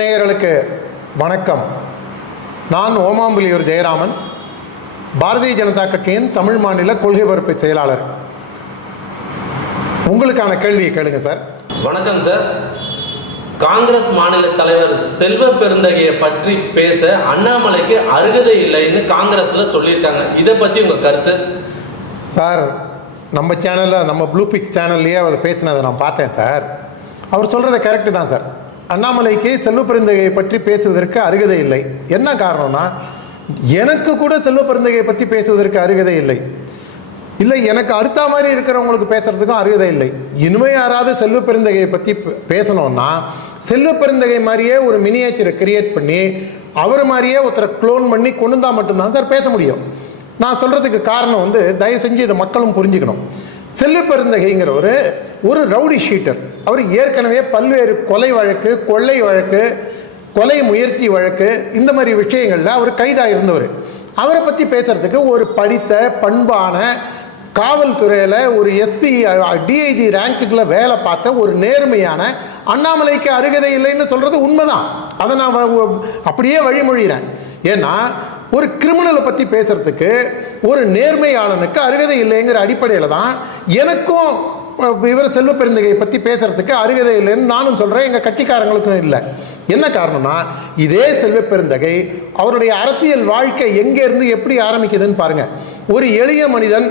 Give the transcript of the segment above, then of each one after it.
நேயர்களுக்கு வணக்கம். நான் ஓமாம்புலியூர் ஜெயராமன் பாரதிய ஜனதா கட்சியின் தமிழ் மாநில கொள்கை பரப்பு செயலாளர். உங்களுக்கான கேள்வியை கேளுங்க சார். வணக்கம் சார். காங்கிரஸ் மாநில தலைவர் செல்வ பெருந்தகையை பற்றி பேச அண்ணாமலைக்கு அருகதை இல்லைன்னு காங்கிரஸ்ல சொல்லியிருக்காங்க. இதை பத்தி உங்க கருத்து? சார் நம்ம சேனலில் நம்ம ப்ளூ பிக்ஸ் சேனல்லையே அவர் பேசினதை நான் பார்த்தேன் சார். அவர் சொல்கிறது கரெக்டு தான் சார். அண்ணாமலைக்கு செல்வப்பெருந்தகையை பற்றி பேசுவதற்கு அருகதை இல்லை. என்ன காரணம்னா எனக்கு கூட செல்வப்பெருந்தகையை பற்றி பேசுவதற்கு அருகதை இல்லை. இல்லை எனக்கு அடுத்த மாதிரி இருக்கிறவங்களுக்கு பேசுறதுக்கும் அருகதை இல்லை. இனிமே யாராவது செல்வப்பெருந்தகையை பற்றி பேசணும்னா செல்வப்பெருந்தகை மாதிரியே ஒரு மினியேச்சரை கிரியேட் பண்ணி அவர் மாதிரியே ஒருத்தரை க்ளோன் பண்ணி கொண்டு வந்தால் மட்டும்தான் சார் பேச முடியும். நான் சொல்கிறதுக்கு காரணம் வந்து தயவு செஞ்சு இதை மக்களும் புரிஞ்சுக்கணும். செல்வ ஒரு ஒரு ரவுடி ஷீட்டர். அவர் ஏற்கனவே பல்வேறு கொலை வழக்கு கொள்ளை வழக்கு கொலை முயற்சி வழக்கு இந்த மாதிரி விஷயங்களில் அவர் கைதாக இருந்தவர். அவரை பற்றி பேசுறதுக்கு ஒரு படித்த பண்பான காவல்துறையில் ஒரு எஸ்பி டிஐஜி ரேங்க்குள்ள வேலை பார்த்த ஒரு நேர்மையான அண்ணாமலைக்கு அருகதை இல்லைன்னு சொல்கிறது உண்மைதான். அதை நான் அப்படியே வழிமொழிகிறேன் ஏன்னா ஒரு கிரிமினலை பற்றி பேசுறதுக்கு ஒரு நேர்மையாளனுக்கு அருகதை இல்லைங்கிற அடிப்படையில் தான் எனக்கும் இவர் செல்வ பெருந்தகையை பற்றி பேசுறதுக்கு அருகதை இல்லைன்னு நானும் சொல்கிறேன் எங்கள் கட்சிக்காரங்களுக்கும் இல்லை. என்ன காரணம்னா இதே செல்வ பெருந்தகை அவருடைய அரசியல் வாழ்க்கை எங்கேருந்து எப்படி ஆரம்பிக்குதுன்னு பாருங்கள் ஒரு எளிய மனிதன்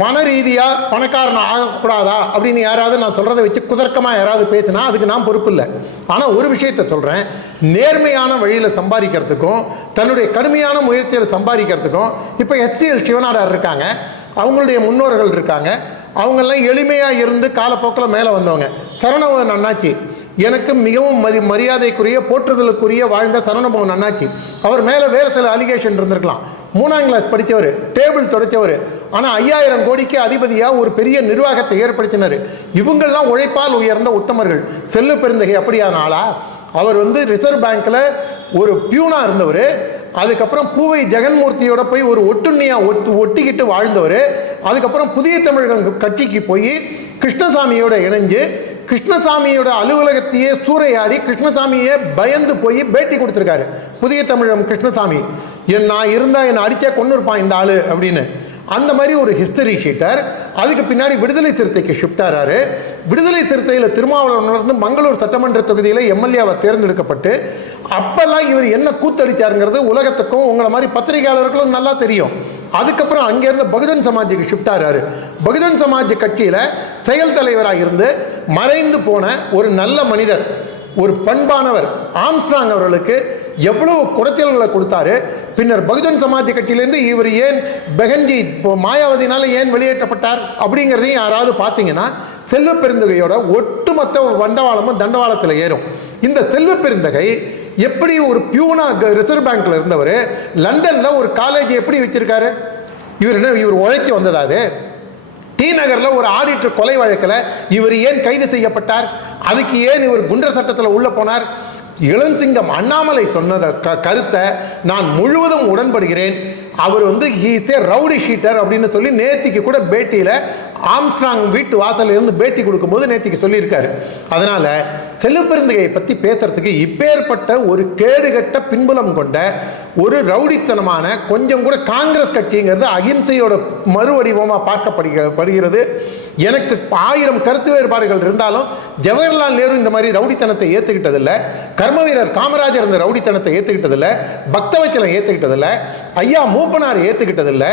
பண ரீதியாக பணக்காரன் ஆகக்கூடாதா அப்படின்னு யாராவது நான் சொல்கிறத வச்சு குதர்க்கமாக யாராவது பேசினா அதுக்கு நான் பொறுப்பு இல்லை. ஆனால் ஒரு விஷயத்த சொல்கிறேன் நேர்மையான வழியில் சம்பாதிக்கிறதுக்கும் தன்னுடைய கடுமையான முயற்சியில் சம்பாதிக்கிறதுக்கும் இப்போ எச்சிஎல் சிவநாடார் இருக்காங்க. அவங்களுடைய முன்னோர்கள் இருக்காங்க. அவங்கெல்லாம் எளிமையாக இருந்து காலப்போக்கில் மேலே வந்தவங்க. சரணவன் அண்ணாச்சி எனக்கு மிகவும் மதி மரியாதைக்குரிய போற்றுதலுக்குரிய வாழ்ந்த சரணபவன் அண்ணாச்சி அவர் மேலே வேறு சில அலிகேஷன் இருந்திருக்கலாம். மூணாம் கிளாஸ் படித்தவர் டேபிள் தொடச்சவர் ஆனால் ஐயாயிரம் கோடிக்கு அதிபதியாக ஒரு பெரிய நிர்வாகத்தை ஏற்படுத்தினார். இவங்கள்லாம் உழைப்பால் உயர்ந்த உத்தமர்கள். செல்லு பெருந்தகை அப்படியான ஆளா? அவர் வந்து ரிசர்வ் பேங்க்கில் ஒரு பியூனா இருந்தவர். அதுக்கப்புறம் பூவை ஜெகன்மூர்த்தியோட போய் ஒரு ஒட்டுண்ணியாக ஒட்டு ஒட்டிக்கிட்டு வாழ்ந்தவர். அதுக்கப்புறம் புதிய தமிழகம் கட்சிக்கு போய் கிருஷ்ணசாமியோட இணைஞ்சு கிருஷ்ணசாமியோட அலுவலகத்தையே சூறையாடி கிருஷ்ணசாமியே பயந்து போய் பேட்டி கொடுத்துருக்காரு. புதிய தமிழகம் கிருஷ்ணசாமி. என் நான் இருந்தால் என்னை அடித்தே கொண்டு இருப்பான் இந்த ஆள் அப்படின்னு. அந்த மாதிரி ஒரு ஹிஸ்டரி ஷீட்டர் அதுக்கு பின்னாடி விடுதலை சிறுத்தைக்கு ஷிஃப்ட் ஆறாரு. விடுதலை சிறுத்தையில் திருமாவளவனிலிருந்து மங்களூர் சட்டமன்ற தொகுதியில் எம்எல்ஏவை தேர்ந்தெடுக்கப்பட்டு அப்போல்லாம் இவர் என்ன கூத்தடிச்சாருங்கிறது உலகத்துக்கும் உங்களை மாதிரி பத்திரிகையாளர்களும் நல்லா தெரியும். அதுக்கப்புறம் அங்கேருந்து பகுஜன் சமாஜுக்கு ஷிஃப்ட் ஆகிறாரு பகுஜன் சமாஜ் கட்சியில் செயல் தலைவராக இருந்து மறைந்து போன ஒரு நல்ல மனிதர் ஒரு பண்பானவர் ஆம்ஸ்ட்ராங் அவர்களுக்கு எவ்வளவு குடைச்சல்களை கொடுத்தாரு? பின்னர் பகுஜன் சமாஜ் கட்சியிலேருந்து இவர் ஏன் பெகன்ஜி மாயாவதினால ஏன் வெளியேற்றப்பட்டார் அப்படிங்கிறதையும் யாராவது பார்த்தீங்கன்னா செல்வ பெருந்தகையோட ஒட்டுமொத்த வண்டவாளமும் தண்டவாளத்தில் ஏறும். இந்த செல்வ பெருந்தகை எப்படி ஒரு பியூனா ரிசர்வ் பேங்க்ல இருந்தவர் லண்டன்ல ஒரு காலேஜ் எப்படி வச்சிருக்காரு? இவர் என்ன இவர் உழைச்சி வந்ததாது? டி நகரில் ஒரு ஆடிட்டர் கொலை வழக்கில் இவர் ஏன் கைது செய்யப்பட்டார்? அதுக்கு ஏன் இவர் குண்டர் சட்டத்தில் உள்ள போனார்? இளஞ்சிங்கம் அண்ணாமலை சொன்னத க கருத்தை நான் முழுவதும் உடன்படுகிறேன். அவர் வந்து ஹீஸ் ஏ ரவுடி ஷீட்டர் அப்படின்னு சொல்லி நேத்திக்கு கூட பேட்டியில் ஆம்ஸ்ட்ராங் வீட்டு வாசல்ல இருந்து பேட்டி கொடுக்கும்போது நேற்றுக்கு சொல்லியிருக்காரு. அதனால் செல்லுப்பெருந்தகையை பற்றி பேசுறதுக்கு இப்பேற்பட்ட ஒரு கேடுகட்ட பின்புலம் கொண்ட ஒரு ரவுடித்தனமான கொஞ்சம் கூட காங்கிரஸ் கட்சிங்கிறது அகிம்சையோட மறுவடிவமாக பார்க்கப்படுகிறது எனக்கு ஆயிரம் கருத்து வேறுபாடுகள் இருந்தாலும் ஜவஹர்லால் நேரு இந்த மாதிரி ரவுடித்தனத்தை ஏற்றுக்கிட்டதில்ல கர்ம வீரர் காமராஜர் இந்த ரவுடித்தனத்தை ஏற்றுக்கிட்டதில்ல பக்தவச்சலம் ஏற்றுக்கிட்டதில்ல ஐயா மூப்பனார் ஏற்றுக்கிட்டதில்ல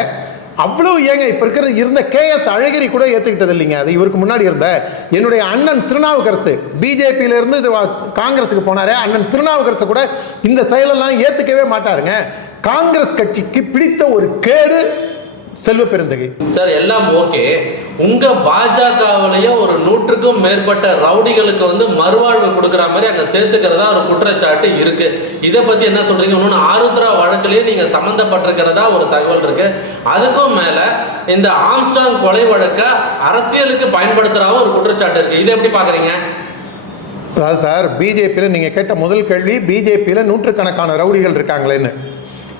அவ்வளவு ஏங்க இப்போ இருக்கிற இருந்த கேஎஸ் அழகிரி கூட ஏற்றுக்கிட்டது இல்லைங்க. அது இவருக்கு முன்னாடி இருந்த என்னுடைய அண்ணன் திருநாவுக்கரசு. பிஜேபியில இருந்து இது வா- காங்கிரஸுக்கு போனாரே. அண்ணன் திருநாவுக்கரசு கூட இந்த செயலெல்லாம் ஏற்றுக்கவே மாட்டாருங்க. காங்கிரஸ் கட்சிக்கு பிடித்த ஒரு கேடு செல்வ பெருந்தகை. சார் எல்லாம் ஓகே. உங்க பாஜகவிலேயே ஒரு நூற்றுக்கும் மேற்பட்ட ரவுடிகளுக்கு வந்து மறுவாழ்வு கொடுக்குற மாதிரி அங்க சேர்த்துக்கிறதா ஒரு குற்றச்சாட்டு இருக்கு. இதை பத்தி என்ன சொல்றீங்க? இன்னொன்று ஆருத்ரா வழக்குலயே நீங்க சம்மந்தப்பட்டிருக்கிறதா ஒரு தகவல் இருக்கு. அதுக்கும் மேல இந்த ஆம்ஸ்டாங் கொலை வழக்க அரசியலுக்கு பயன்படுத்துறாவும் ஒரு குற்றச்சாட்டு இருக்கு. இதை எப்படி பாக்குறீங்க? அதாவது சார் பிஜேபியில் நீங்கள் கேட்ட முதல் கேள்வி பிஜேபியில் நூற்றுக்கணக்கான ரவுடிகள் இருக்காங்களேன்னு.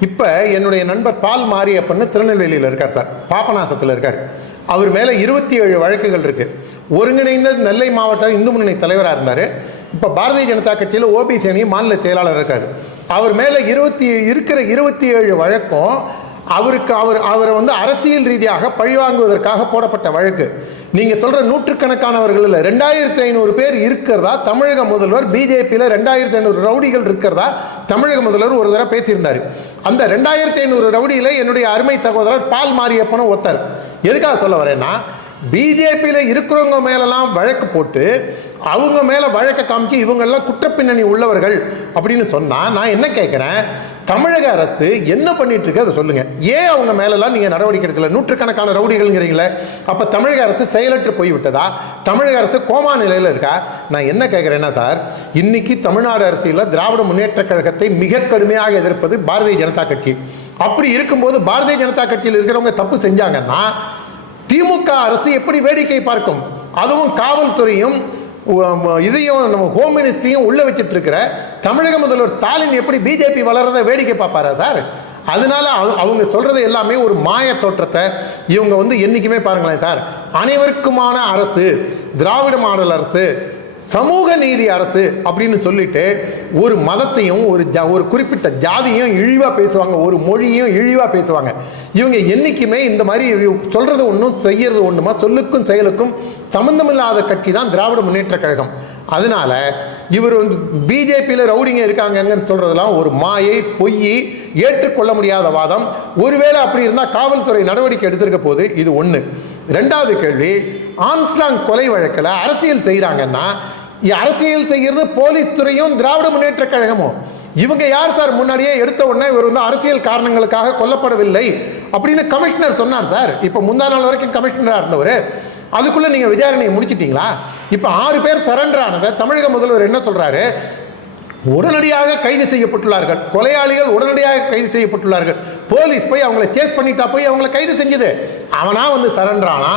இப்போ என்னுடைய நண்பர் பால் மாரியப்பன்னு திருநெல்வேலியில் இருக்கார் சார். பாபநாசத்தில் இருக்கார். அவர் மேலே இருபத்தி ஏழு வழக்குகள் இருக்குது ஒருங்கிணைந்த நெல்லை மாவட்ட இந்து முன்னணி தலைவராக இருந்தார். இப்போ பாரதிய ஜனதா கட்சியில் ஓபிசி அணி மாநில செயலாளர் இருக்கார். அவர் மேலே இருபத்தி இருக்கிற இருபத்தி ஏழு வழக்கும் அவருக்கு அவர் அவரை வந்து அரசியல் ரீதியாக பழிவாங்குவதற்காக போடப்பட்ட வழக்கு. நீங்கள் சொல்கிற நூற்றுக்கணக்கானவர்கள் இல்லை ரெண்டாயிரத்தி ஐநூறு பேர் இருக்கிறதா? தமிழக முதல்வர் பிஜேபியில் ரெண்டாயிரத்தி ஐநூறு ரவுடிகள் இருக்கிறதா? தமிழக முதல்வர் ஒரு தடவை பேசியிருந்தார். அந்த ரெண்டாயிரத்தி ஐநூறு ரவுடியில் என்னுடைய அருமை சகோதரர் பால் மாரியப்பனும் ஒத்தார் எதுக்காக சொல்ல வரேன்னா பிஜேபியில் இருக்கிறவங்க மேலெல்லாம் வழக்கு போட்டு அவங்க மேலே வழக்கை காமிச்சு இவங்கெல்லாம் குற்றப்பின்னணி உள்ளவர்கள் அப்படின்னு சொன்னால் நான் என்ன கேட்குறேன் தமிழக அரசு என்ன பண்ணிட்டு இருக்கு அதை சொல்லுங்க. ஏன் அவங்க மேலெல்லாம் நீங்கள் நடவடிக்கை எடுக்கல? நூற்றுக்கணக்கான ரவுடிகள்ங்கிறீங்களே. அப்போ தமிழக அரசு செயலற்று போய்விட்டதா தமிழக அரசு கோமா நிலையில் இருக்கா? நான் என்ன கேட்குறேன்னா சார் இன்னைக்கு தமிழ்நாடு அரசியல திராவிட முன்னேற்ற கழகத்தை மிக கடுமையாக எதிர்ப்பது பாரதிய ஜனதா கட்சி. அப்படி இருக்கும்போது பாரதிய ஜனதா கட்சியில் இருக்கிறவங்க தப்பு செஞ்சாங்கன்னா திமுக அரசு எப்படி வேடிக்கை பார்க்கும்? அதுவும் காவல்துறையும் இதையும் நம்ம ஹோம் மினிஸ்ட்ரியும் உள்ள வச்சுட்டு இருக்கிற தமிழக முதல்வர் ஸ்டாலின் எப்படி பிஜேபி வளர்றத வேடிக்கை பார்ப்பாரா சார்? அதனால அவங்க சொல்றது எல்லாமே ஒரு மாய தோற்றத்தை இவங்க வந்து என்னைக்குமே பாருங்களேன் சார். அனைவருக்குமான அரசு திராவிட மாடல் அரசு சமூக நீதி அரசு அப்படின்னு சொல்லிட்டு ஒரு மதத்தையும் ஒரு ஜா ஒரு குறிப்பிட்ட ஜாதியும் இழிவாக பேசுவாங்க. ஒரு மொழியும் இழிவாக பேசுவாங்க. இவங்க என்றைக்குமே இந்த மாதிரி சொல்கிறது ஒன்றும் செய்யறது ஒன்றுமா சொல்லுக்கும் செயலுக்கும் சம்மந்தமில்லாத கட்சி தான் திராவிட முன்னேற்ற கழகம். அதனால இவர் வந்து பிஜேபியில் ரவுடிங்க இருக்காங்கன்னு சொல்றதெல்லாம் ஒரு மாயை பொய் ஏற்றுக்கொள்ள முடியாத வாதம். ஒருவேளை அப்படி இருந்தால் காவல்துறை நடவடிக்கை எடுத்திருக்க போது இது ஒன்று ரெண்டாவது கேள்வி ஆம்ஸ்டாங் கொலை வழக்கில் அரசியல் செய்கிறாங்கன்னா அரசியல் செய்கிறது போலீஸ் துறையும் திராவிட முன்னேற்ற கழகமும். இவங்க யார் சார்? முன்னாடியே எடுத்த உடனே இவர் வந்து அரசியல் காரணங்களுக்காக கொல்லப்படவில்லை அப்படின்னு கமிஷனர் சொன்னார் சார். இப்போ முந்தா நாள் வரைக்கும் கமிஷனராக இருந்தவர். அதுக்குள்ள நீங்கள் விசாரணையை முடிச்சிட்டீங்களா? இப்போ ஆறு பேர் சரண்டர் ஆனதை தமிழக முதல்வர் என்ன சொல்கிறாரு உடனடியாக கைது செய்யப்பட்டுள்ளார்கள். கொலையாளிகள் உடனடியாக கைது செய்யப்பட்டுள்ளார்கள். போலீஸ் போய் அவங்கள சேஸ் பண்ணிட்டா போய் அவங்கள கைது செஞ்சது. அவனா வந்து சரண்டர் ஆனா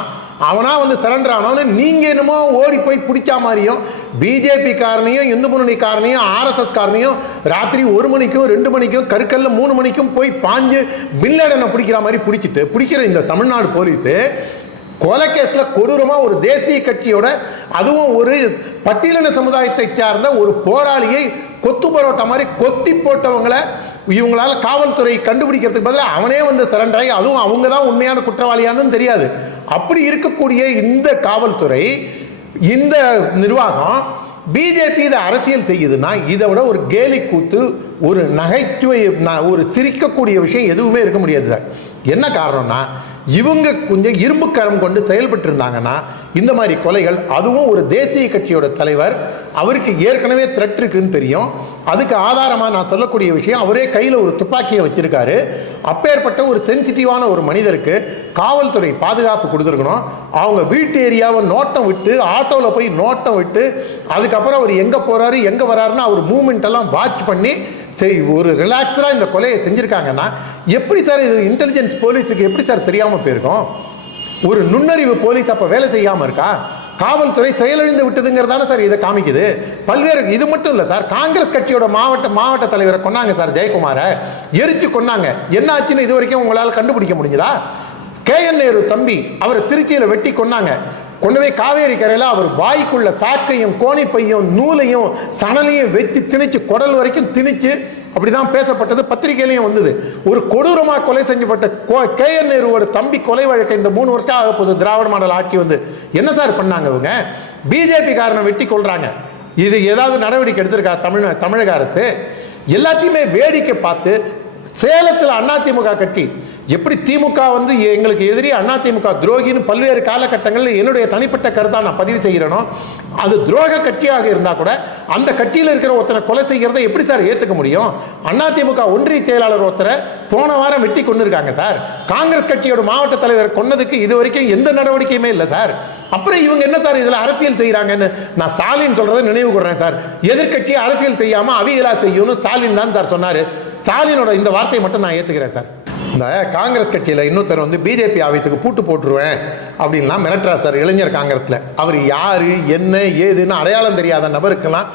அவனா வந்து சரண்டர் ஆனான்னு நீங்க என்னமோ ஓடி போய் பிடிச்சா மாதிரியும் பிஜேபி காரனையும் இந்து முன்னணி காரனையும் ஆர்எஸ்எஸ் காரனையும் ராத்திரி ஒரு மணிக்கும் ரெண்டு மணிக்கும் கருக்கல்ல மூணு மணிக்கும் போய் பாஞ்சு பின்லேடனை பிடிக்கிற மாதிரி பிடிச்சிட்டு பிடிக்கிற இந்த தமிழ்நாடு போலீஸு கொலைகேஸில் கொடூரமாக ஒரு தேசிய கட்சியோட அதுவும் ஒரு பட்டியலின சமுதாயத்தை சார்ந்த ஒரு போராளியை கொத்து பரோட்டா மாதிரி கொத்தி போட்டவங்களை இவங்களால் காவல்துறை கண்டுபிடிக்கிறதுக்கு பதிலாக அவனே வந்து சரண்டர் ஆகி அதுவும் அவங்க தான் உண்மையான குற்றவாளியானு தெரியாது. அப்படி இருக்கக்கூடிய இந்த காவல்துறை இந்த நிர்வாகம் பிஜேபி இதை அரசியல் செய்யுதுன்னா இதை விட ஒரு கேலி கூத்து ஒரு நகைச்சுவை ஒரு சிரிக்கக்கூடிய விஷயம் எதுவுமே இருக்க முடியாது சார். என்ன காரணம்னா இவங்க கொஞ்சம் இரும்புக்கரம் கொண்டு செயல்பட்டு இருந்தாங்கன்னா இந்த மாதிரி கொலைகள் அதுவும் ஒரு தேசிய கட்சியோட தலைவர் அவருக்கு ஏற்கனவே த்ரெட் இருக்குன்னு தெரியும். அதுக்கு ஆதாரமாக நான் சொல்லக்கூடிய விஷயம் அவரே கையில் ஒரு துப்பாக்கியை வச்சுருக்காரு. அப்பேற்பட்ட ஒரு சென்சிட்டிவான ஒரு மனிதருக்கு காவல்துறை பாதுகாப்பு கொடுத்துருக்கணும். அவங்க வீட்டு ஏரியாவை நோட்டம் விட்டு ஆட்டோவில் போய் நோட்டம் விட்டு அதுக்கப்புறம் அவர் எங்கே போகிறாரு எங்கே வராருன்னு அவர் மூமெண்ட் எல்லாம் வாட்ச் பண்ணி சரி ஒரு ரிலாக்ஸராக இந்த கொலையை செஞ்சுருக்காங்கன்னா எப்படி சார் இது இன்டெலிஜென்ஸ் போலீஸுக்கு எப்படி சார் தெரியாமல் போயிருக்கோம்? ஒரு நுண்ணறிவு போலீஸ் அப்போ வேலை செய்யாமல் இருக்கா? காவல்துறை செயலிழந்து விட்டதுங்கிறதான சார் இதை காமிக்குது. பல்வேறு இது மட்டும் இல்லை சார் காங்கிரஸ் கட்சியோட மாவட்ட மாவட்ட தலைவரை கொன்னாங்க சார் ஜெயக்குமாரை. எரிச்சு கொன்னாங்க. என்ன ஆச்சுன்னு இது வரைக்கும் உங்களால் கண்டுபிடிக்க முடிஞ்சதா? கேஎன் நேரு தம்பி அவரை திருச்சியில் வெட்டி கொன்னாங்க. கொண்டு போய் காவேரி கரையில் அவர் வாய்க்குள்ள சாக்கையும் கோணிப்பையும் நூலையும் சணலையும் வெட்டி திணிச்சு குடல் வரைக்கும் திணிச்சு அப்படிதான் பேசப்பட்டது பத்திரிகையிலையும் வந்தது. ஒரு கொடூரமாக கொலை செஞ்சப்பட்ட கே என் நேருவோட தம்பி கொலை வழக்கை இந்த மூணு வருஷம் ஆக போகுது திராவிட மாடல் ஆட்சி வந்து. என்ன சார் பண்ணாங்க இவங்க? பிஜேபி காரனை வெட்டி கொள்றாங்க இது ஏதாவது நடவடிக்கை எடுத்திருக்கா தமிழ் தமிழக அரசு? எல்லாத்தையுமே வேடிக்கை பார்த்து சேலத்தில் அதிமுக கட்டி எப்படி திமுக வந்து எங்களுக்கு எதிரி அதிமுக துரோகின்னு பல்வேறு காலகட்டங்களில் என்னுடைய தனிப்பட்ட கருத்தா நான் பதிவு செய்கிறேனோ அது துரோக கட்சியாக இருந்தால் கூட அந்த கட்சியில் இருக்கிற ஒருத்தரை கொலை செய்கிறத எப்படி சார் ஏற்றுக்க முடியும்? அதிமுக ஒன்றிய செயலாளர் ஒருத்தரை போன வாரம் வெட்டி கொண்டிருக்காங்க சார். காங்கிரஸ் கட்சியோட மாவட்ட தலைவர் கொன்னதுக்கு இது வரைக்கும் எந்த நடவடிக்கையுமே இல்லை சார். அப்புறம் இவங்க என்ன சார் இதில் அரசியல் செய்கிறாங்கன்னு நான் ஸ்டாலின் சொல்கிறத நினைவு கூறேன் சார். எதிர்கட்சி அரசியல் செய்யாமல் அவியலா செய்யணும்னு ஸ்டாலின் தான் சார் சொன்னார். ஸ்டாலினோட இந்த வார்த்தையை மட்டும் நான் ஏற்றுக்கிறேன் சார். இந்த காங்கிரஸ் கட்சியில் இன்னொருத்தர் வந்து பிஜேபி ஆஃபீஸுக்கு பூட்டு போட்டுருவேன் அப்படின்லாம் மிரட்டுறார் சார் இளைஞர் காங்கிரஸில். அவர் யார் என்ன ஏதுன்னு அடையாளம் தெரியாத நபருக்கெல்லாம்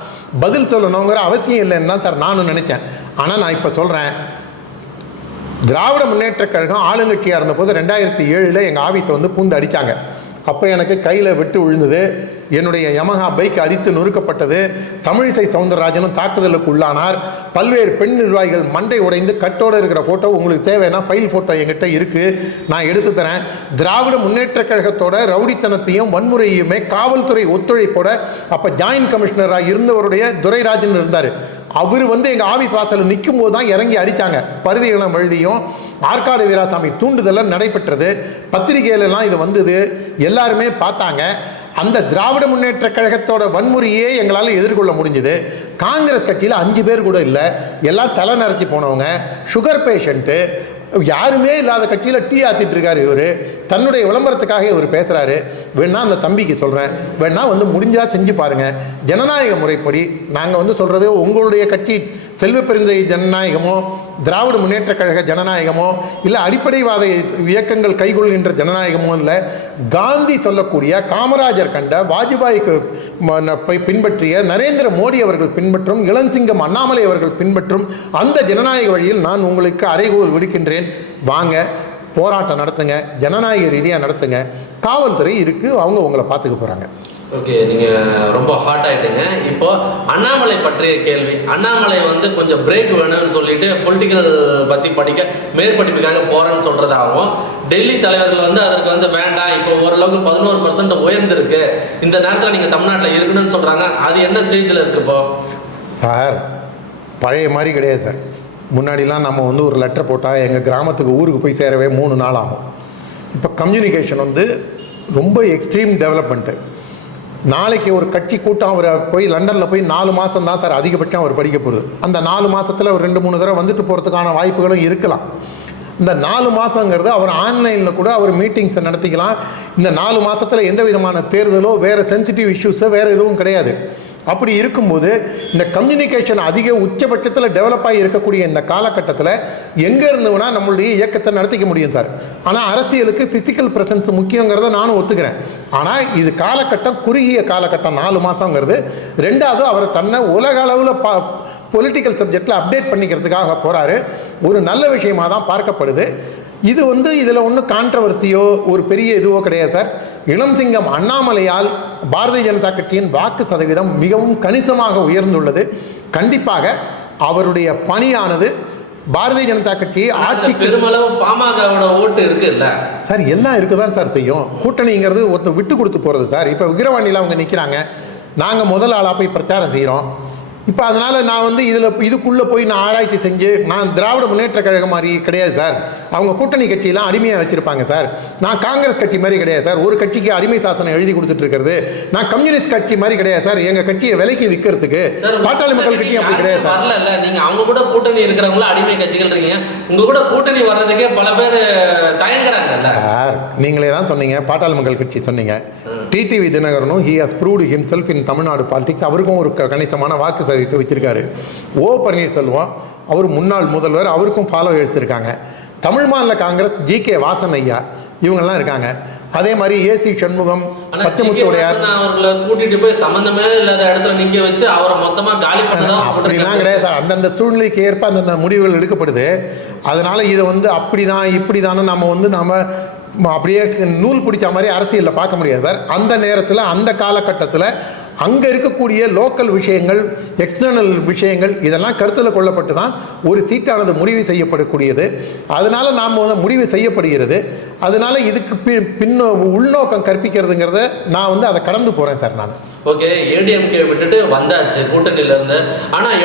பதில் சொல்லணுங்கிற அவசியம் இல்லைன்னு தான் சார் நானும் நினச்சேன். ஆனால் நான் இப்போ சொல்கிறேன் திராவிட முன்னேற்ற கழகம் ஆளுங்கட்சியாக இருந்தபோது ரெண்டாயிரத்தி ஏழில் எங்கள் ஆஃபீஸை வந்து பூந்து அடித்தாங்க அப்போ எனக்கு கையில் வெட்டு விழுந்தது என்னுடைய யமஹா பைக் அடித்து நொறுக்கப்பட்டது. தமிழிசை சவுந்தரராஜனும் தாக்குதலுக்கு உள்ளானார். பல்வேறு பெண் நிர்வாகிகள் மண்டை உடைந்து கட்டோடு இருக்கிற ஃபோட்டோ உங்களுக்கு தேவைன்னா ஃபைல் ஃபோட்டோ என்கிட்ட இருக்குது நான் எடுத்து தரேன். திராவிட முன்னேற்ற கழகத்தோட ரவுடித்தனத்தையும் வன்முறையுமே காவல்துறை ஒத்துழைப்போட அப்போ ஜாயின்ட் கமிஷனராக இருந்தவருடைய துரைராஜன் இருந்தார். அவர் வந்து எங்கள் ஆஃபீஸ் வாசலில் நிற்கும் போது தான் இறங்கி அடித்தாங்க பருதிகளம் எழுதியும் ஆற்காடு வீராசாமி தூண்டுதலில் நடைபெற்றது. பத்திரிகையிலலாம் இது வந்தது. எல்லாருமே பார்த்தாங்க. அந்த திராவிட முன்னேற்ற கழகத்தோட வன்முறையே எங்களால் எதிர்கொள்ள முடிஞ்சுது. காங்கிரஸ் கட்சியில் அஞ்சு பேர் கூட இல்லை. எல்லாம் தலை நிறச்சி போனவங்க. சுகர் பேஷண்ட்டு யாருமே இல்லாத கட்சியில் டீ ஆத்திட்டு இருக்காரு இவர். தன்னுடைய விளம்பரத்துக்காக இவர் பேசுகிறாரு வேணா அந்த தம்பிக்கு சொல்கிறேன் வேணா வந்து முடிஞ்சால் செஞ்சு பாருங்கள் ஜனநாயக முறைப்படி நாங்கள் வந்து சொல்கிறது உங்களுடைய கட்சி செல்வ பெருந்தை ஜனநாயகமோ திராவிட முன்னேற்ற கழக ஜனநாயகமோ இல்லை அடிப்படைவாத இயக்கங்கள் கைகொள்கின்ற ஜனநாயகமோ இல்லை காந்தி சொல்லக்கூடிய காமராஜர் கண்ட வாஜ்பாய்க்கு பின்பற்றிய நரேந்திர மோடி அவர்கள் பின்பற்றும் இளஞ்சிங்கம் அண்ணாமலை அவர்கள் பின்பற்றும் அந்த ஜனநாயக வழியில் நான் உங்களுக்கு அறைகூல் விடுக்கின்றேன். வாங்க போராட்டம் நடத்துங்க ஜனநாயக ரீதியாக நடத்துங்க. காவல்துறை இருக்குது அவங்க உங்களை பார்த்துக்க போகிறாங்க ஓகே நீங்க ரொம்ப ஹாட் ஆயிட்டீங்க. இப்போ அண்ணாமலை பற்றிய கேள்வி. அண்ணாமலை வந்து கொஞ்சம் பிரேக் வேணும்னு சொல்லிட்டு பொலிட்டிக்கல் பத்தி படிக்க மேற்படிப்புக்காக போறேன்னு சொல்றதாகவும் டெல்லி தலைவர்கள் வந்து அதற்கு வந்து வேண்டாம் இப்போ ஓரளவுக்கு பதினோரு பர்சன்ட் உயர்ந்திருக்கு. இந்த நேரத்தில் நீங்க தமிழ்நாட்டில் இருக்கணும்னு சொல்றாங்க. அது என்ன ஸ்டேஜில் இருக்கு இப்போ? சார் பழைய மாதிரி கிடையாது சார் முன்னாடிலாம் நம்ம வந்து ஒரு லெட்டர் போட்டால் எங்கள் கிராமத்துக்கு ஊருக்கு போய் சேரவே மூணு நாள் ஆகும். இப்போ கம்யூனிகேஷன் வந்து ரொம்ப எக்ஸ்ட்ரீம் டெவலப்மெண்ட்டு நாளைக்கு ஒரு கட்சி கூட்டம் அவர் போய் லண்டனில் போய் நாலு மாதம் தான் சார் அதிகபட்சம் அவர் படிக்க போகுது. அந்த நாலு மாதத்தில் ஒரு ரெண்டு மூணு தடவை வந்துட்டு போகிறதுக்கான வாய்ப்புகளும் இருக்கலாம். இந்த நாலு மாதங்கிறது அவர் ஆன்லைனில் கூட அவர் மீட்டிங்ஸை நடத்திக்கலாம். இந்த நாலு மாதத்தில் எந்த விதமான தேர்தலோ வேறு சென்சிட்டிவ் இஷ்யூஸோ வேறு எதுவும் கிடையாது. அப்படி இருக்கும்போது இந்த கம்யூனிகேஷன் அதிக உச்சபட்சத்தில் டெவலப் ஆகி இருக்கக்கூடிய இந்த காலகட்டத்தில் எங்கே இருந்துனா நம்மளுடைய இயக்கத்தை நடத்திக்க முடியும் சார். ஆனால் அரசியலுக்கு ஃபிசிக்கல் ப்ரெசன்ஸ் முக்கியங்கிறத நானும் ஒத்துக்கிறேன். ஆனால் இது காலகட்டம் குறுகிய காலகட்டம் நாலு மாதங்கிறது ரெண்டாவது அவர் தன்னை உலக அளவில் பா பொலிட்டிக்கல் சப்ஜெக்டில் அப்டேட் பண்ணிக்கிறதுக்காக போகிறாரு ஒரு நல்ல விஷயமாக தான் பார்க்கப்படுது. இது வந்து இதில் ஒன்றும் கான்ட்ரவர்சியோ ஒரு பெரிய இதுவோ கிடையாது சார் இளம் சிங்கம் அண்ணாமலையால் பாரதிய ஜனதா கட்சியின் வாக்கு சதவீதம் மிகவும் கணிசமாக உயர்ந்துள்ளது. கண்டிப்பாக அவருடைய பணியானது பாரதிய ஜனதா கட்சியை ஆட்சி பெருமளவு பாமகவோட ஓட்டு இருக்குல்ல? சார் எல்லாம் இருக்குதான் சார் செய்யும்? கூட்டணிங்கிறது ஒருத்தர் விட்டு கொடுத்து போகிறது சார் இப்போ விக்கிரவாண்டியில் அவங்க நிற்கிறாங்க நாங்கள் முதல் ஆளாக போய் பிரச்சாரம் செய்கிறோம் இப்போ அதனால் நான் வந்து இதில் இதுக்குள்ளே போய் நான் ஆராய்ச்சி செஞ்சு நான் திராவிட முன்னேற்ற கழகம் மாதிரி கிடையாது சார். அவங்க கூட்டணி கட்சியெல்லாம் அடிமையாக வச்சுருப்பாங்க சார். நான் காங்கிரஸ் கட்சி மாதிரி கிடையாது சார். ஒரு கட்சிக்கு அடிமை சாசனம் எழுதி கொடுத்துட்டு இருக்கிறது. நான் கம்யூனிஸ்ட் கட்சி மாதிரி கிடையாது சார். எங்கள் கட்சியை விலைக்கு விற்கிறதுக்கு பாட்டாளி மக்கள் கட்சி அப்படி கிடையாது சார். வரல நீங்க அவங்க கூட கூட்டணி இருக்கிறவங்கள அடிமை கட்சிகள்ன்றீங்க உங்க கூட கூட்டணி வர்றதுக்கே பல பேர் தயங்குறாங்கல்ல. சார் நீங்களே தான் சொன்னீங்க. பாட்டாளி மக்கள் கட்சி சொன்னீங்க. TTV தினகரனும் he has proved himself in Tamil Nadu politics அவருக்கும் ஒரு கணிசமான வாக்கு சதவீதத்தை வச்சிருக்காரு. ஓ பன்னீர்செல்வம் அவர் முன்னாள் முதல்வர் அவருக்கும் ஃபாலோ எடுத்திருக்காங்க. தமிழ் மாநில காங்கிரஸ் ஜி கே வாசன் ஐயா இவங்கெல்லாம் இருக்காங்க. அதே மாதிரி ஏசி சண்முகம் பச்சைமுத்து. உடையார் அவர்களை கூட்டிட்டு போய் சம்பந்தமே இல்லாத இடத்துல நிக்க வச்சு அவரை மொத்தமா காலி பண்ணதான் அப்படிலாம் கிடையாது. சார் அந்தந்த சூழ்நிலைக்கு ஏற்ப அந்தந்த முடிவுகள் எடுக்கப்படுது. அதனால இதை வந்து அப்படிதான் இப்படிதான்னு நம்ம வந்து நம்ம அப்படியே நூல் பிடிச்ச மாதிரி அரசியலில் பார்க்க முடியாது சார். அந்த நேரத்தில் அந்த காலகட்டத்தில் அங்கே இருக்கக்கூடிய லோக்கல் விஷயங்கள் எக்ஸ்டர்னல் விஷயங்கள் இதெல்லாம் கருத்தில் கொள்ளப்பட்டு தான் ஒரு சீட்டானது முடிவு செய்யப்படக்கூடியது. அதனால் நாம் வந்து முடிவு செய்யப்படுகிறது. அதனால் இதுக்கு பி பின்னோ உள்நோக்கம் கற்பிக்கிறதுங்கிறத நான் வந்து அதை கடந்து போகிறேன் சார் நான். ஓகே ஏடிஎம்கே விட்டுட்டு வந்தாச்சு கூட்டணியில இருந்து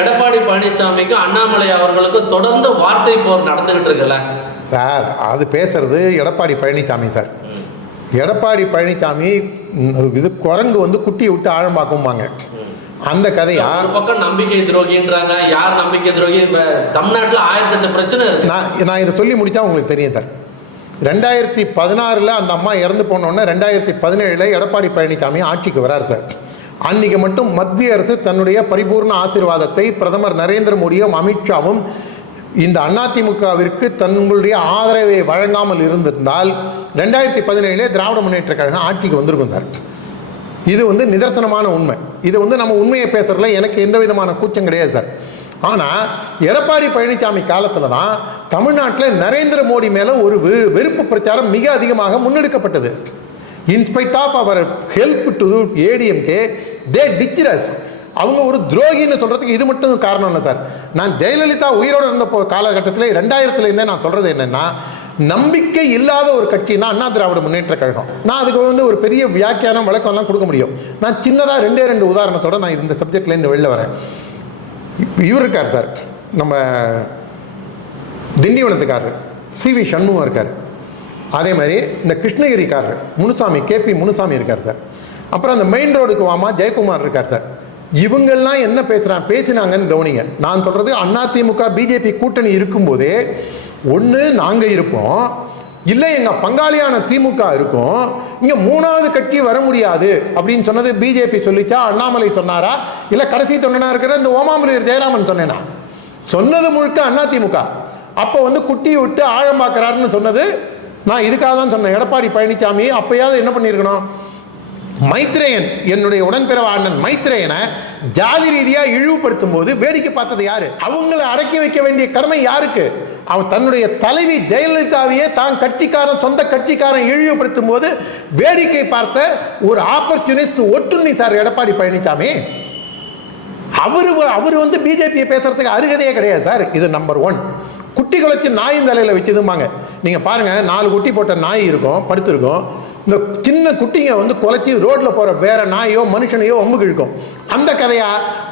எடப்பாடி பழனிசாமிக்கும் அண்ணாமலை அவர்களுக்கும் தொடர்ந்து வார்த்தை போர் நடந்துகிட்டு இருக்குல்ல? சார் அது பேசுறது எடப்பாடி பழனிசாமி சார். எடப்பாடி பழனிசாமி இது குரங்கு வந்து குட்டியை விட்டு ஆழமாக்கும்பாங்க. அந்த கதையா? பக்கம் நம்பிக்கை துரோகின்றாங்க யார் நம்பிக்கை துரோகி? தமிழ்நாட்டுல ஆயிரத்தி எட்டு பிரச்சனை நான் நான் இதை சொல்லி முடித்தா உங்களுக்கு தெரியும் சார். ரெண்டாயிரத்தி பதினாறில் அந்த அம்மா இறந்து போனோடனே ரெண்டாயிரத்தி பதினேழில் எடப்பாடி பழனிசாமி ஆட்சிக்கு வரார் சார். அன்றைக்கி மட்டும் மத்திய அரசு தன்னுடைய பரிபூர்ண ஆசீர்வாதத்தை பிரதமர் நரேந்திர மோடியும் அமித்ஷாவும் இந்த அதிமுகவிற்கு தங்களுடைய ஆதரவை வழங்காமல் இருந்திருந்தால் ரெண்டாயிரத்தி பதினேழுலே திராவிட முன்னேற்ற கழகம் ஆட்சிக்கு வந்திருக்கும் சார். இது வந்து நிதர்சனமான உண்மை. இது வந்து நம்ம உண்மையை பேசுறதுல எனக்கு எந்த விதமான கூச்சம் கிடையாது சார். ஆனால் எடப்பாடி பழனிசாமி காலத்தில் தான் தமிழ்நாட்டில் நரேந்திர மோடி மேலே ஒரு வெறுப்பு பிரச்சாரம் மிக அதிகமாக முன்னெடுக்கப்பட்டது. இன்ஸ்பைட் ஆஃப் அவர் ஹெல்ப் டு ஏடிஎம்கே தே டிச்சிரஸ் அவங்க ஒரு துரோகின்னு சொல்கிறதுக்கு இது மட்டும் காரணம் இல்லை சார்? நான் ஜெயலலிதா உயிரோடு இருந்த போ காலகட்டத்தில் ரெண்டாயிரத்துலேருந்தே நான் சொல்கிறது என்னென்னா நம்பிக்கை இல்லாத ஒரு கட்சினா அண்ணா திராவிட முன்னேற்ற கழகம். நான் அதுக்கு வந்து ஒரு பெரிய வியாக்கியானம் விளக்கம்லாம் கொடுக்க முடியும். நான் சின்னதாக ரெண்டே ரெண்டு உதாரணத்தோட நான் இந்த சப்ஜெக்ட்லேருந்து வெளில வரேன். இவர் இருக்கார் சார். நம்ம திண்டிவனத்துக்காரர் சி வி சண்முகம் இருக்கார். அதே மாதிரி இந்த கிருஷ்ணகிரிக்காரர். முனுசாமி கேபி முனுசாமி இருக்கார் சார். அப்புறம் அந்த மெயின் ரோடுக்கு வாமா ஜெயக்குமார் இருக்கார் சார். இவங்கெல்லாம் என்ன பேசுகிறான் பேசினாங்கன்னு கவனிங்க. நான் சொல்கிறது அதிமுக பிஜேபி கூட்டணி இருக்கும்போதே ஒன்று நாங்கள் இருப்போம். இல்லை எங்கள் பங்காளியான திமுக இருக்கும். இங்கே மூணாவது கட்சி வர முடியாது அப்படின்னு சொன்னது பிஜேபி சொல்லிச்சா? அண்ணாமலை சொன்னாரா? இல்லை கடைசி தொண்டனா இருக்கிற இந்த ஓமாமலையர் ஜெயராமன் சொன்னேனா? சொன்னது முழுக்க அதிமுக அப்போ வந்து குட்டி விட்டு ஆழம் பார்க்கறாருன்னு சொன்னது நான் இதுக்காக தான் சொன்னேன். எடப்பாடி பழனிசாமி அப்போயாவது என்ன பண்ணியிருக்கணும்? மைத்ரேயன் என்னுடைய உடன்பிறவா அண்ணன் மைத்ரேயனை ஜாதி ரீதியாக இழிவுபடுத்தும் போது வேடிக்கை பார்த்தது யாரு? அவங்கள அடக்கி வைக்க வேண்டிய கடமை யாருக்கு? அவன் தன்னுடைய தலைவி ஜெயலலிதாவையே தான் கட்சிக்காரன் சொந்த கட்சிக்காரன் இழிவுபடுத்தும் போது வேடிக்கை பார்த்த ஒரு ஆப்பர்ச்சுனிஸ்ட் ஒட்டுண்ணி சார் எடப்பாடி பழனிசாமி. அவரு அவர் வந்து பிஜேபியை பேசுறதுக்கு அருகதையே கிடையாது சார். இது நம்பர் ஒன் குட்டி குளத்தி நாயின் தலையில் வச்சதுமாங்க நீங்கள் பாருங்கள் நாலு குட்டி போட்ட நாய் இருக்கும் படுத்திருக்கும். இந்த சின்ன குட்டிங்க வந்து குலைச்சி ரோட்டில் போகிற வேற நாயோ மனுஷனையோ ஒம்புக்கு இழுக்கும் அந்த கதையா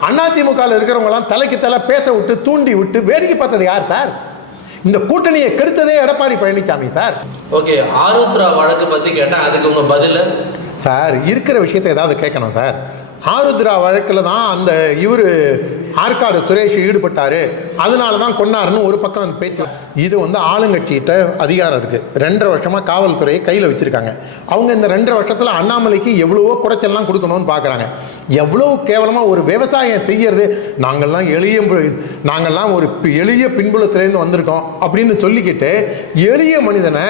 அதிமுகவில் இருக்கிறவங்களாம் தலைக்கு தலை பேச விட்டு தூண்டி விட்டு வேடிக்கை பார்த்தது யார் சார்? இந்த கூட்டணியை கெடுத்ததே எடப்பாடி பழனிசாமி சார். ஓகே ஆருத்ரா வழக்கு பத்தி கேட்டா அதுக்கு உங்க பதில்? சார் இருக்கிற விஷயத்தை ஏதாவது கேட்கணும் சார். ஆருத்ரா வழக்கில் தான் அந்த இவர் ஆற்காடு சுரேஷ் ஈடுபட்டார். அதனால தான் கொன்னாருன்னு ஒரு பக்கம் அந்த பேச்சு. இது வந்து ஆளுங்கட்சிகிட்ட அதிகாரம் இருக்குது ரெண்டரை வருஷமாக காவல்துறையை கையில் வச்சுருக்காங்க. அவங்க இந்த ரெண்டரை வருஷத்தில் அண்ணாமலைக்கு எவ்வளவோ குடைச்சல்லாம் கொடுக்கணும்னு பார்க்குறாங்க எவ்வளோ கேவலமாக ஒரு விவசாயம் செய்கிறது நாங்கள்லாம் எளிய நாங்கள்லாம் ஒரு பி- எளிய பின்புலத்திலேருந்து வந்திருக்கோம் அப்படின்னு சொல்லிக்கிட்டு எளிய மனிதனை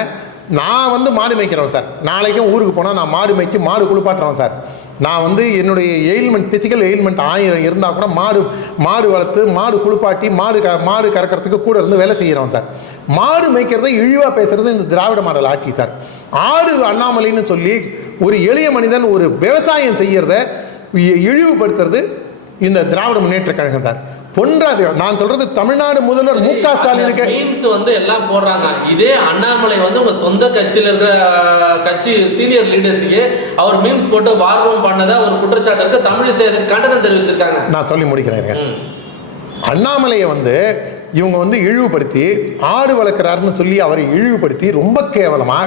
நான் வந்து மாடு மேய்க்கிறவன் சார். நாளைக்கும் ஊருக்கு போனால் நான் மாடு மேய்ச்சி மாடு குளிப்பாட்டுறவன் சார். நான் வந்து என்னுடைய எயில்மெண்ட் பிசிக்கல் எயில்மெண்ட் ஆயிரம் இருந்தால் கூட மாடு மாடு வளர்த்து மாடு குளிப்பாட்டி மாடு க மாடு கறக்கிறதுக்கு கூட இருந்து வேலை செய்கிறோம் சார். மாடு மேய்க்கிறத இழிவாக பேசுகிறது இந்த திராவிட மாடல் ஆட்சி சார். ஆடு அண்ணாமலைன்னு சொல்லி ஒரு எளிய மனிதன் ஒரு விவசாயம் செய்கிறத இழிவுபடுத்துறது இந்த திராவிட முன்னேற்ற கழகம் சார். பொன்றாது. நான் சொல்றது தமிழ்நாடு முதல்வர் மு க ஸ்டாலினுக்கு. மீம்ஸ் வந்து எல்லாம் போடுறாங்க. இதே அண்ணாமலை வந்து உங்க சொந்த கட்சியில இருக்கிற கட்சி சீனியர் லீடர்ஸுக்கு அவர் மீம்ஸ் போட்டு வார் ரூம் பண்ணதா ஒரு குற்றச்சாட்டு இருக்கு தமிழிசை கண்டனம் தெரிவிச்சிருக்காங்க. நான் சொல்லி முடிக்கிறேன். அண்ணாமலையை வந்து இவங்க வந்து இழிவுபடுத்தி ஆடு வளர்க்குறாருன்னு சொல்லி அவரை இழிவுபடுத்தி ரொம்ப கேவலமா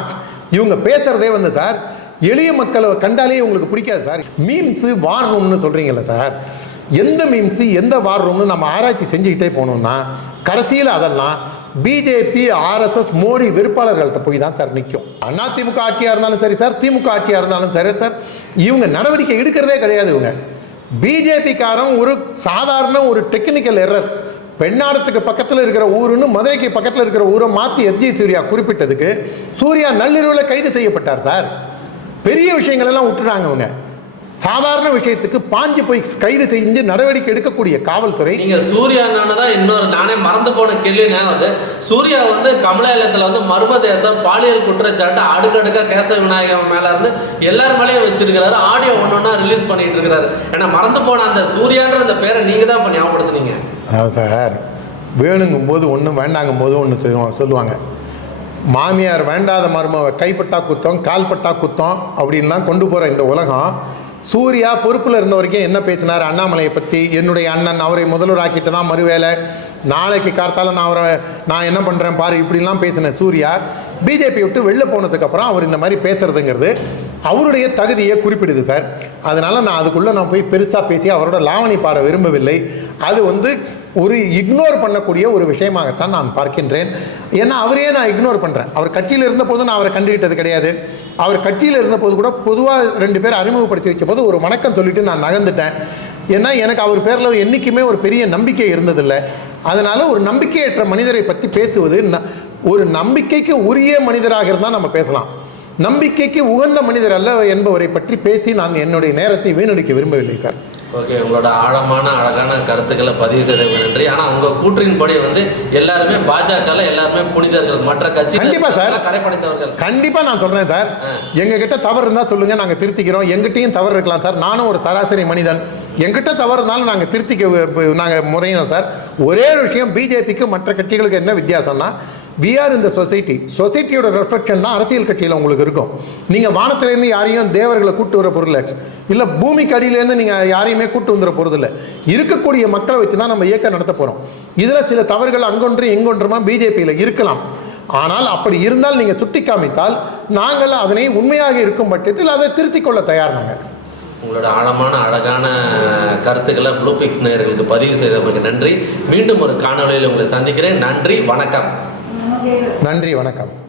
இவங்க பேசுறதே வந்து சார் எளிய மக்களை கண்டாலே உங்களுக்கு பிடிக்காது சார். மீம்ஸு வார் ரூம்னு சொல்றீங்கல்ல சார். எந்த மீம்ஸு எந்த வார் ரூம்னு நம்ம ஆராய்ச்சி செஞ்சுக்கிட்டே போனோம்னா கடைசியில் அதெல்லாம் பிஜேபி ஆர்எஸ்எஸ் மோடி வெறுப்பாளர்கள்ட்ட போய் தான் சார் நிற்கும் அண்ணா திமுக ஆட்சியாக இருந்தாலும் சரி சார் திமுக ஆட்சியாக இருந்தாலும் சரி சார் இவங்க நடவடிக்கை எடுக்கிறதே கிடையாது இவங்க. பிஜேபிக்காரன் ஒரு சாதாரண ஒரு டெக்னிக்கல் எரர் பெண்ணாடத்துக்கு பக்கத்தில் இருக்கிற ஊருன்னு மதுரைக்கு பக்கத்தில் இருக்கிற ஊரை மாற்றி எஸ்ஜி சூர்யா குறிப்பிட்டதுக்கு சூர்யா நள்ளிரவில் கைது செய்யப்பட்டார் சார். பெரிய விஷயங்களெல்லாம் விட்டுறாங்க அவங்க சாதாரண விஷயத்துக்கு பாஞ்சு போய் கைது செஞ்சு நடவடிக்கை எடுக்கக்கூடிய காவல்துறை நீங்க சூர்யா தான் இன்னொரு நானே மறந்து போன கேள்வி வந்து சூர்யா வந்து கமலாலயத்துல வந்து மர்ம தேசம் பாலியல் குற்றச்சாட்டு அடுக்கடுக்கா கேசவ விநாயகம் மேல இருந்து எல்லார் மேலேயும் வச்சிருக்கிறாரு. ஆடியோ ஒன்னொன்னா ரிலீஸ் பண்ணிட்டு இருக்கிறாரு. ஏன்னா மறந்து போன அந்த சூர்யான்ற அந்த பேரை நீங்க தான் இப்ப ஞாபகப்படுத்துனீங்க. அதாவது சார் வேணுங்கும் போது ஒன்று வேண்டாங்கும் போது ஒன்று சொல்லுவாங்க. மாமியார் வேண்டாத மருமவ கைப்பட்டா குத்தம் கால்பட்டா குத்தம் அப்படின்லாம் கொண்டு போகிற இந்த உலகம். சூர்யா பொறுப்பில் இருந்த வரைக்கும் என்ன பேசினார்? அண்ணாமலையை பற்றி என்னுடைய அண்ணன் அவரை முதல்வராக்கிட்டு தான் மறுவேளை நாளைக்கு கார்த்தால நான் அவரை நான் என்ன பண்ணுறேன் பாரு இப்படிலாம் பேசினேன் சூர்யா பிஜேபி விட்டு வெளில போனதுக்கப்புறம் அவர் இந்த மாதிரி பேசுறதுங்கிறது அவருடைய தகுதியை குறிப்பிடுது சார். அதனால் நான் அதுக்குள்ளே நான் போய் பெருசாக பேசி அவரோட லாவணி பாட விரும்பவில்லை. அது வந்து ஒரு இக்னோர் பண்ணக்கூடிய ஒரு விஷயமாகத்தான் நான் பார்க்கின்றேன். ஏன்னா அவரையே நான் இக்னோர் பண்ணுறேன் அவர் கட்சியில் இருந்த போது நான் அவரை கண்டுகிட்டது கிடையாது. அவர் கட்சியில் இருந்தபோது கூட பொதுவாக ரெண்டு பேர் அறிமுகப்படுத்தி வைக்கும் போது ஒரு வணக்கம் சொல்லிட்டு நான் நகர்ந்துட்டேன். ஏன்னா எனக்கு அவர் பேரில் என்றைக்குமே ஒரு பெரிய நம்பிக்கை இருந்ததில்லை. அதனால் ஒரு நம்பிக்கையற்ற மனிதரை பற்றி பேசுவது ந- ஒரு நம்பிக்கைக்கு உரிய மனிதராக இருந்தால் நம்ம பேசலாம். நம்பிக்கைக்கு உகந்த மனிதர் அல்ல என்பவரை பற்றி பேசி நான் என்னுடைய நேரத்தை வீணடிக்க விரும்பவில்லை சார். ஓகே உங்களோட ஆழமான அழகான கருத்துக்களை பதிவு செய்ததுக்கு நன்றி. ஆனா உங்க கூற்றின்படி வந்து எல்லாருமே பாஜக எல்லாருமே புனிதர்கள். மற்ற கட்சி கண்டிப்பா சார். கரைப்படைத்தவர்கள். கண்டிப்பா நான் சொல்றேன் சார். எங்க கிட்ட தவறு இருந்தா சொல்லுங்க நாங்க திருத்திக்கிறோம். எங்கிட்டயும் தவறு இருக்கலாம் சார். நானும் ஒரு சராசரி மனிதன். எங்கிட்ட தவறு இருந்தாலும் நாங்க திருத்திக்க வ- நாங்க முறையினோம் சார். ஒரே ஒரு விஷயம் பிஜேபிக்கு மற்ற கட்சிகளுக்கு என்ன வித்தியாசம்னா வி ஆர் இந்த சொசைட்டி சொசைட்டியோட ரெஃப்ளெக்ஷன் தான் அரசியல் கட்சியில் உங்களுக்கு இருக்கும். நீங்கள் வானத்திலேருந்து யாரையும் தேவர்களை கூட்டு வர பொருள் இல்லை. பூமிக்கு அடியிலேருந்து நீங்கள் யாரையுமே கூட்டு வந்துட போகிறதில்ல இருக்கக்கூடிய மக்களை வச்சு தான் நம்ம இயக்கம் நடத்த போகிறோம் இதில் சில தவறுகள் அங்கொன்று எங்கொன்றுமா பிஜேபியில் இருக்கலாம். ஆனால் அப்படி இருந்தால் நீங்கள் சுட்டி காமித்தால் நாங்கள் அதனை உண்மையாக இருக்கும் பட்சத்தில் அதை திருத்திக் கொள்ள தயார் நாங்கள் உங்களோட ஆழமான அழகான கருத்துக்களை ப்ளூபிக்ஸ் நேயர்களுக்கு பதிவு செய்தவங்களுக்கு நன்றி. மீண்டும் ஒரு காணொலியில் உங்களை சந்திக்கிறேன். நன்றி வணக்கம். நன்றி வணக்கம்.